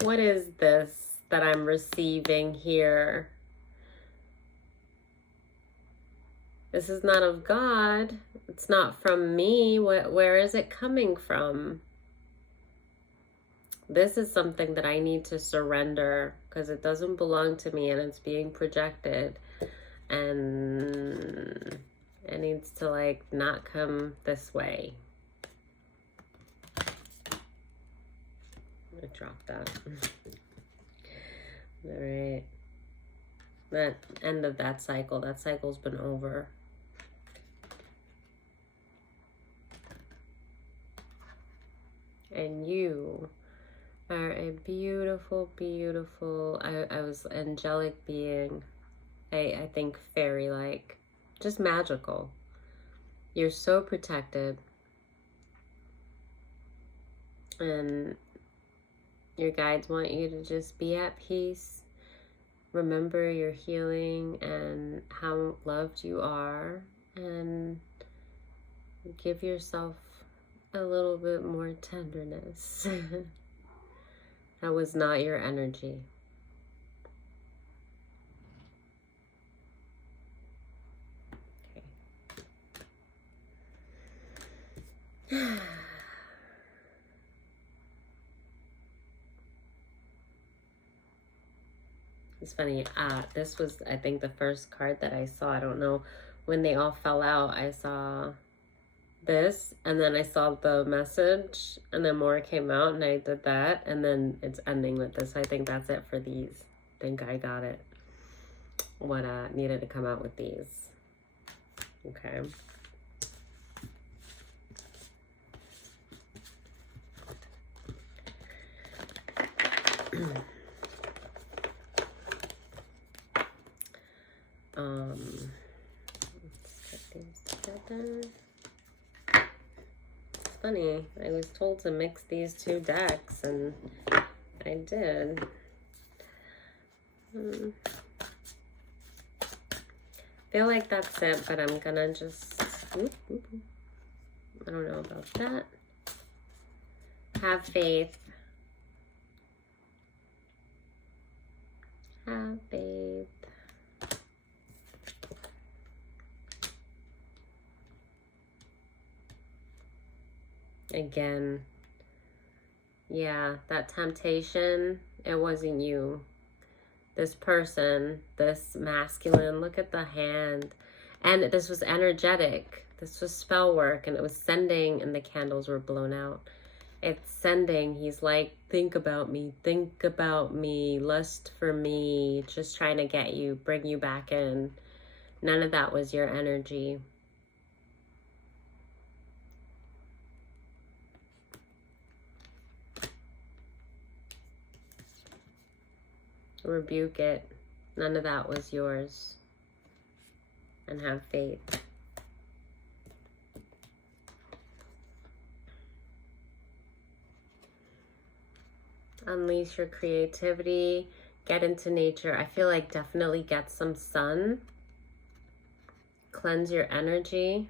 What is this that I'm receiving here? This is not of God. It's not from me. Where is it coming from? This is something that I need to surrender, because it doesn't belong to me and it's being projected. And it needs to, like, not come this way. I'm gonna drop that. All right. That end of that cycle's been over. And you are a beautiful, beautiful, I was angelic being. I think fairy-like, just magical. You're so protected, and your guides want you to just be at peace. Remember your healing and how loved you are, and give yourself a little bit more tenderness. That was not your energy. Okay. It's funny. This was, I think, the first card that I saw. I don't know when they all fell out. I saw this, and then I saw the message, and then more came out, and I did that, and then it's ending with this. I think that's it for these. I think I got it. What needed to come out with these. Okay. Let's get these together. It's funny, I was told to mix these two decks, and I did. Feel like that's it, but I'm gonna just, I don't know about that. Have faith. Have faith. Again, yeah, that temptation, it wasn't you. this person, this masculine, look at the hand. And this was energetic. This was spell work, and it was sending, and the candles were blown out. It's sending. He's like, think about me, lust for me, just trying to get you, bring you back in. None of that was your energy. Rebuke it. None of that was yours. And have faith. Unleash your creativity. Get into nature. I feel like definitely get some sun. Cleanse your energy.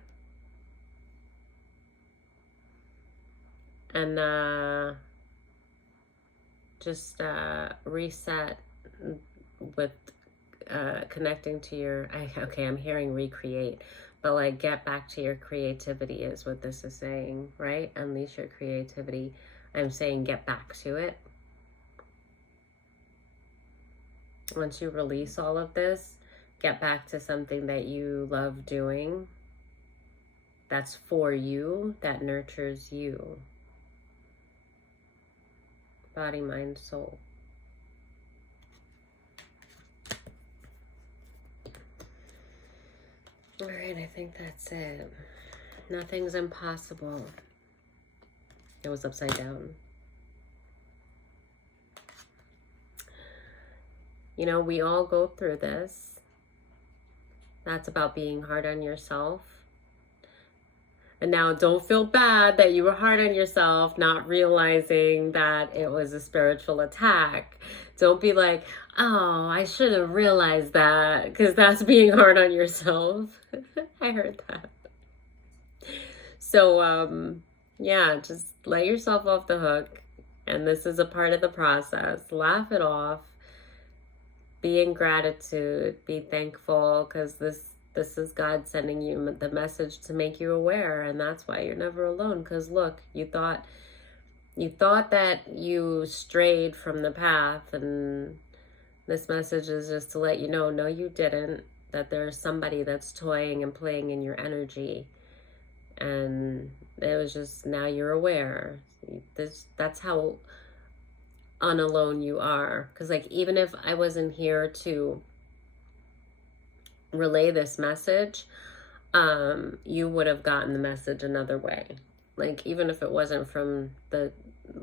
And just reset with connecting to your, okay, I'm hearing recreate, but like get back to your creativity is what this is saying, right? Unleash your creativity. I'm saying get back to it. Once you release all of this, get back to something that you love doing, that's for you, that nurtures you. Body, mind, soul. All right, I think that's it. Nothing's impossible. It was upside down. You know, we all go through this. That's about being hard on yourself. And now don't feel bad that you were hard on yourself, not realizing that it was a spiritual attack. Don't be like, oh, I should have realized that, because that's being hard on yourself. I heard that. So, yeah, just let yourself off the hook. And this is a part of the process. Laugh it off. Be in gratitude. Be thankful, because this is God sending you the message to make you aware, and that's why you're never alone. Because look, you thought that you strayed from the path, and this message is just to let you know, no, you didn't. That there's somebody that's toying and playing in your energy, and it was just, now you're aware. That's how unalone you are. Because like, even if I wasn't here to relay this message, you would have gotten the message another way. Like, even if it wasn't from the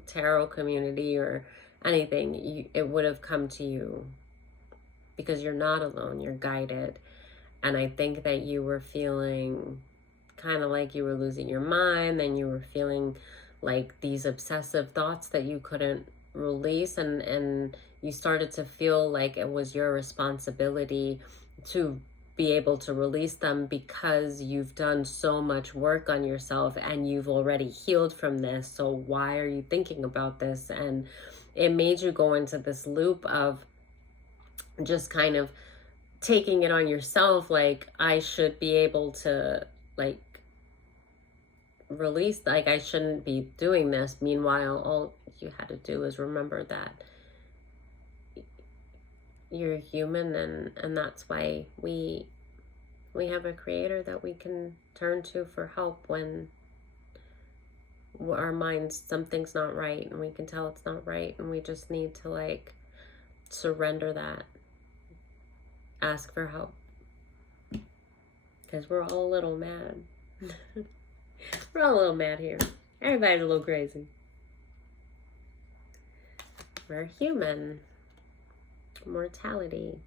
tarot community or anything, it would have come to you, because you're not alone, you're guided. And I think that you were feeling kind of like you were losing your mind, then you were feeling like these obsessive thoughts that you couldn't release, and you started to feel like it was your responsibility to be able to release them, because you've done so much work on yourself and you've already healed from this. So why are you thinking about this? And it made you go into this loop of just kind of taking it on yourself, like, I should be able to like release, like I shouldn't be doing this. Meanwhile, all you had to do is remember that you're human, and that's why we have a creator that we can turn to for help when our minds, something's not right, and we can tell it's not right, and we just need to like surrender that, ask for help, because we're all a little mad. We're all a little mad here. Everybody's a little crazy. We're human. Mortality.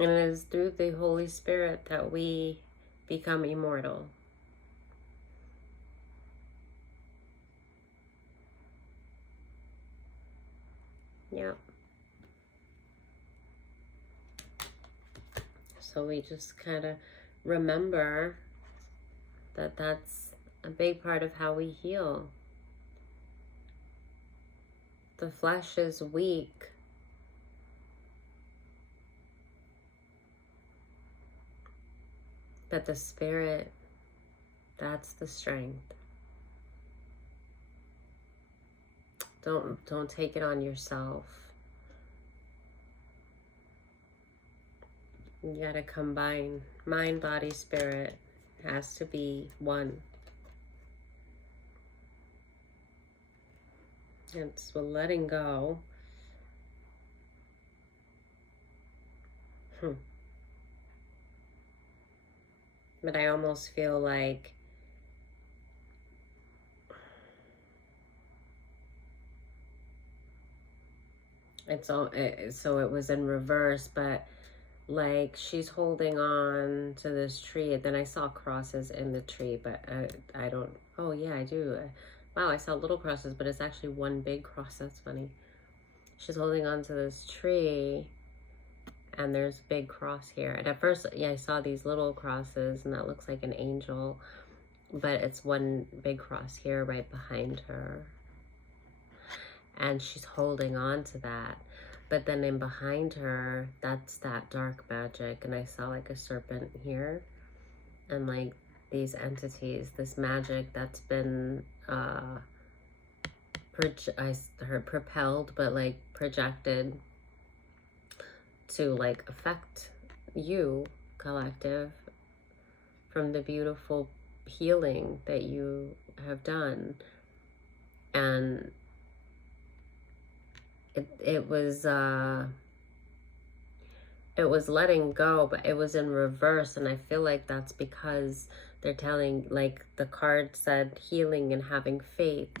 And it is through the Holy Spirit that we become immortal. Yeah. So we just kind of remember that that's a big part of how we heal. The flesh is weak. But the spirit, that's the strength. Don't take it on yourself. You gotta combine mind, body, spirit. Has to be one. It's with letting go. But I almost feel like it's all so it was in reverse, but like she's holding on to this tree. And then I saw crosses in the tree, but I don't. Oh yeah, I do. Wow, I saw little crosses, but it's actually one big cross. That's funny. She's holding on to this tree, and there's a big cross here. And at first, yeah, I saw these little crosses, and that looks like an angel, but it's one big cross here right behind her. And she's holding on to that. But then in behind her, that's that dark magic. And I saw like a serpent here. And like these entities, this magic that's been I heard propelled, but like projected to like affect you, collective, from the beautiful healing that you have done. And it was letting go, but it was in reverse. And I feel like that's because they're telling, like the card said, healing and having faith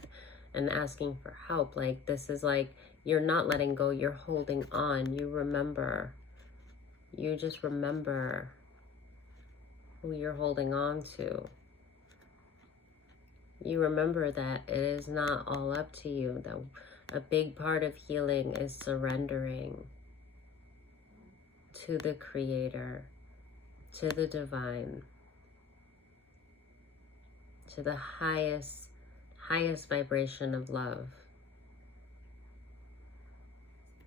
and asking for help. Like this is like, you're not letting go, you're holding on. You remember, you just remember who you're holding on to. You remember that it is not all up to you, that a big part of healing is surrendering to the Creator, to the divine, to the highest vibration of love.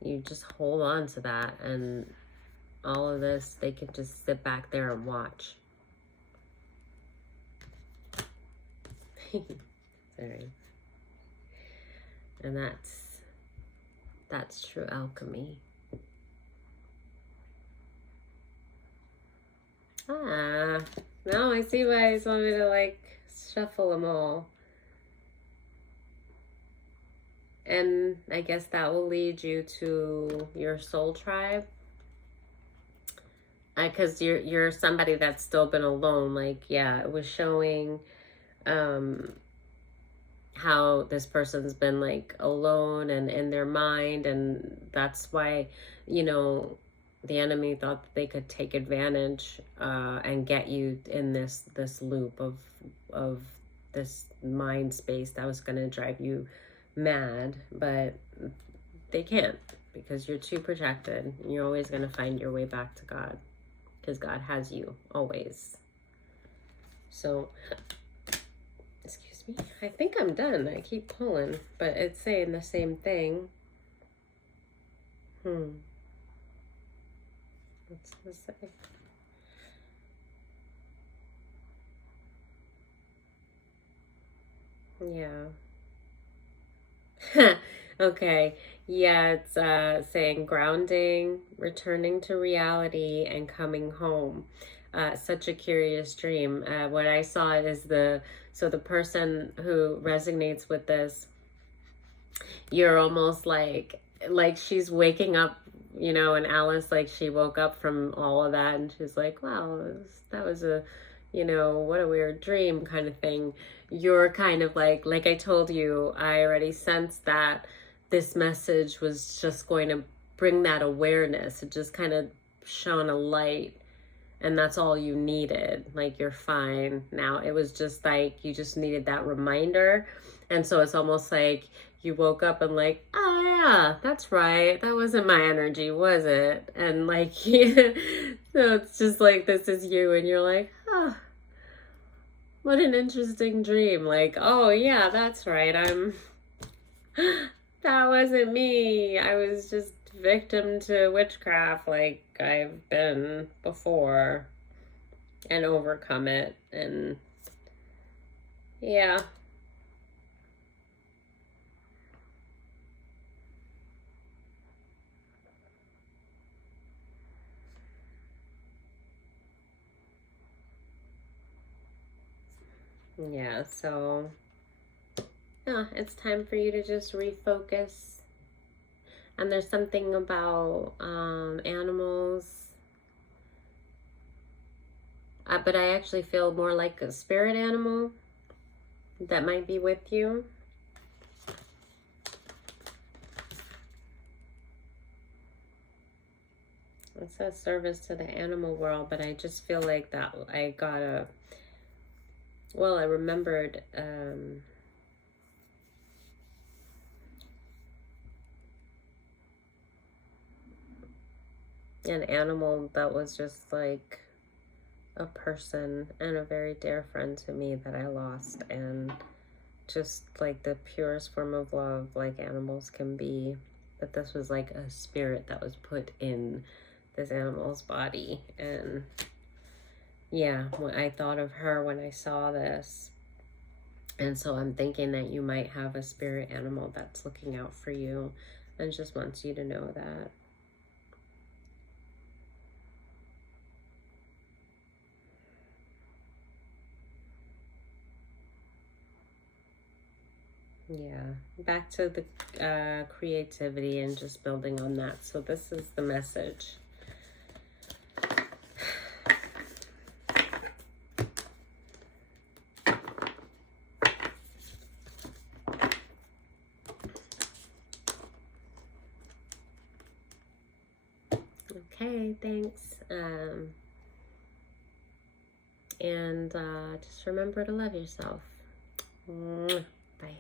You just hold on to that, and all of this, they can just sit back there and watch. Sorry. And that's true alchemy. No, I see why I just want me to like shuffle them all. And I guess that will lead you to your soul tribe. Because you're somebody that's still been alone. Like, yeah, it was showing how this person's been like alone and in their mind, and that's why, you know, the enemy thought that they could take advantage and get you in this loop of this mind space that was going to drive you mad, but they can't, because you're too protected. You're always going to find your way back to God, because God has you always. So excuse me, I think I'm done. I keep pulling, but it's saying the same thing. What's this say? Yeah. Okay. Yeah, it's saying grounding, returning to reality, and coming home. Such a curious dream. What I saw is the person who resonates with this, you're almost like she's waking up, you know, and Alice, like she woke up from all of that and she's like, wow, that was a, you know, what a weird dream kind of thing. You're kind of like I told you, I already sensed that this message was just going to bring that awareness. It just kind of shone a light, and that's all you needed. Like, you're fine now. It was just like you just needed that reminder. And so it's almost like you woke up and like, oh yeah, that's right, that wasn't my energy, was it? And like so it's just like, this is you, and you're like, oh, what an interesting dream. Like, oh yeah, that's right, that wasn't me. I was just victim to witchcraft, like I've been before, and overcome it. And yeah. Yeah, so yeah, it's time for you to just refocus. And there's something about animals, but I actually feel more like a spirit animal that might be with you. It says service to the animal world, but I just feel like that I gotta, well, I remembered an animal that was just like a person and a very dear friend to me that I lost, and just like the purest form of love like animals can be. But this was like a spirit that was put in this animal's body. And yeah, when I thought of her when I saw this, and so I'm thinking that you might have a spirit animal that's looking out for you and just wants you to know that. Yeah, back to the creativity and just building on that. So this is the message. Okay, thanks. And just remember to love yourself. Bye.